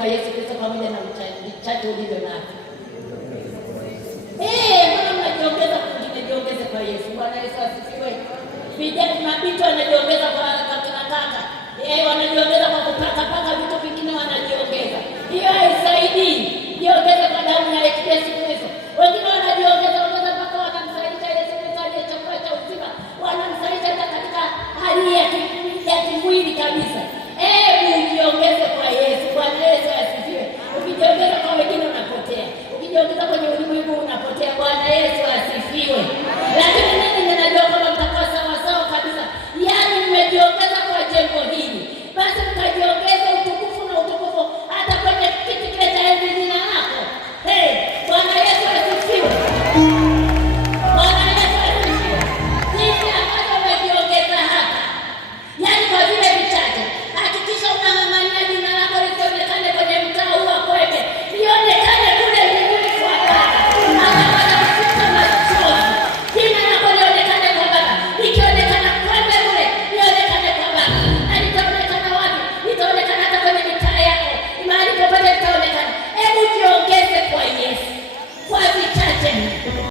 kwa Yesu Kristo pamoja na uchache ulivyo navyo. Mbona mnajiongeza kwingine? Jiongeze kwa Yesu. Bwana Yesu asifiwe. Vijana mabito wanajiongeza kwa takataka. Wanajiongeza kwa kupaka vitu vingine wanajiongeza. Hiyo haisaidii. Jiongeze kwa damu ya Yesu Kristo. Wengine wanajiongeza mpaka wanamsaidia Yesu Kristo aliye chakula cha uzima. Wanamsaidia katika hali ya kimwili kabisa. Ujiongeze kwa Yesu. Bwana Yesu asifiwe. Ukijiongeza kwa wengine unapotea. Ukijiongeza kwenye ulimwengu unapotea. Bwana Yesu asifiwe. Lakini